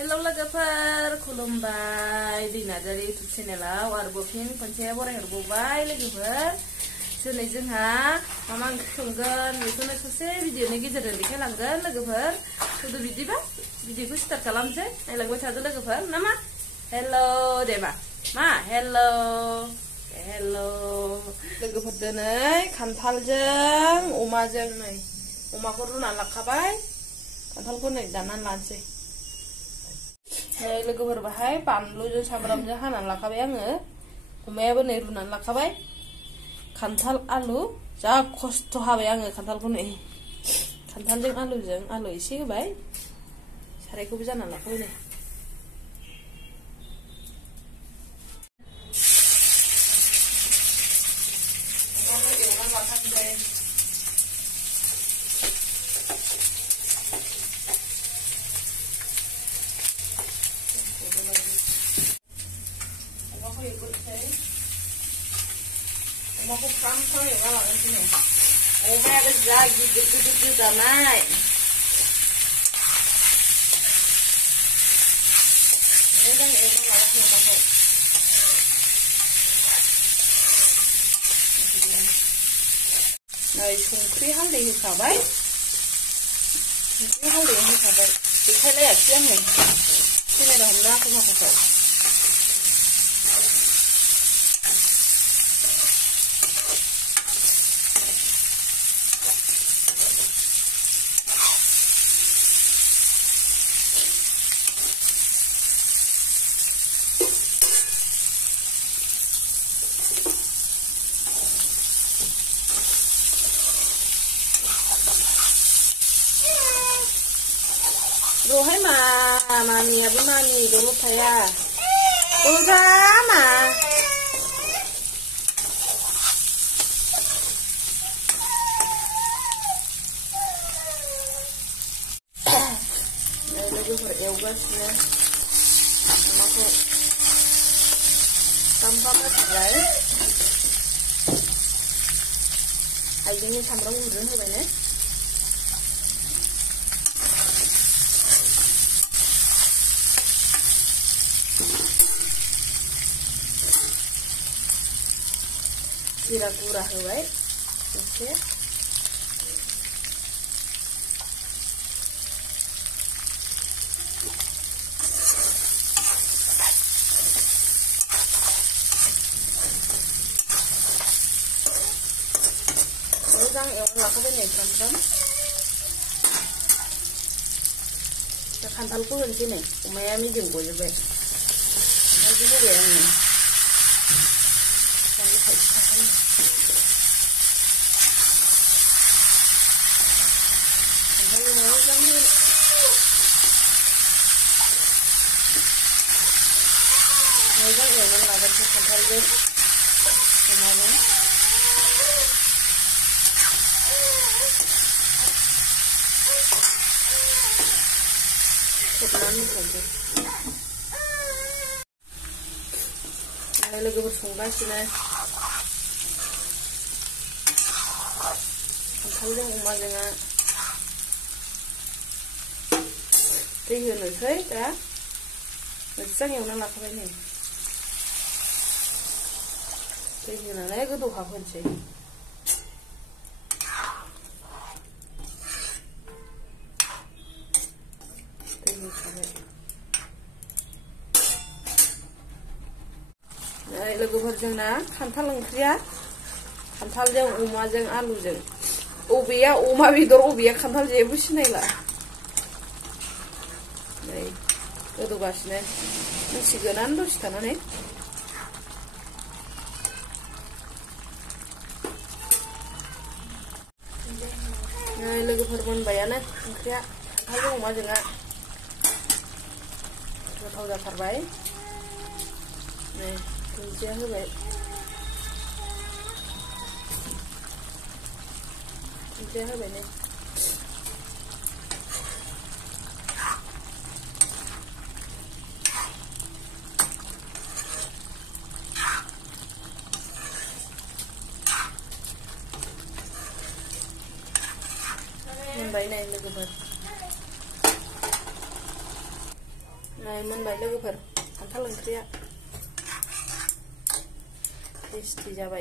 Hello लोगोफोर खुलुमबाय दैनाजारि इउटुब चेनेलाव आरोबाव फिन खनसे बरायहरबावबाय लोगोफोर दिनै जोंहा मा ओंख्रि संगोन बेखौनो ससे भिडिअनि गेजेरजों देखायलांगोन लोगोफोर थुदो बिदिबा भिडिअखौ स्टार्ट खालामसै नायलांबाय थादो लोगोफोर नामा हेलो दे मा हेलो हेलो लोगोफोर दिनै खान्थालजों अमाजों नै अमाखौ रुनानै लाखाबाय खान्थालखौ नै दाननानै लानोसै लोगोफोर बाहाय बानलुजों सामब्रामजों हानानै लाखाबाय आङो अमायाबो नै रुनानै लाखाबाय खान्थाल आलु जा खस्थ' हाबाय आङो खान्थालखौ नै खान्थालजों आलुजों आलु एसे होबाय सारायखौबो जाननानै लाखाबाय नै अमाखौ एवनानै लाखानोसै अमाखौ फ्राम एवना लानोसै नै अमायाबो जा गिदिर गिदिर गोदानाय मोजां एवना लानोसै अमाखौ नै संख्रि हालदै होखाबाय संख्रि हालदै होखाबाय देखायलायाखै आङो केमेरा हमनाङाखै माखाखौ Rohai mami abu mami dulu saya. Sama. Nah, lagi bereugasnya. Aku tanpa pakai. Aja sambang udah sebenarnya. Zira gurah hoy oke Udah ewan lakukan ya teman-teman kantalku kan sini umayami jenggo juga nanti juga yang ini Megang ewan lawan si kantal deh, kemarin. Kebetulan saja. Nah, lagi bersungguh sih nih. Kantalnya umah dengan tinggal nusai, ya. Nusai yang nak apa ini? Tinggal nanya ke tuh kapan sih? Tinggal kapan? Nah, lagu berjana, kantal lengkria, kantal jeng umah jeng alu jeng. Ubiya umah bidor ubiya kantal jebu sini lah. Nih, itu basnya. Nasi ganan tuh sekarang nih. Nah, lagi hormon bayannya, kira kalau mau juga tahu dasar baik. Nih, kuncinya baik. Kuncinya baik nih. Baik nih lagi buat. Này मोनबाय लोगोफोर खान्थाल ओंख्रिया टेस्टि जाबाय।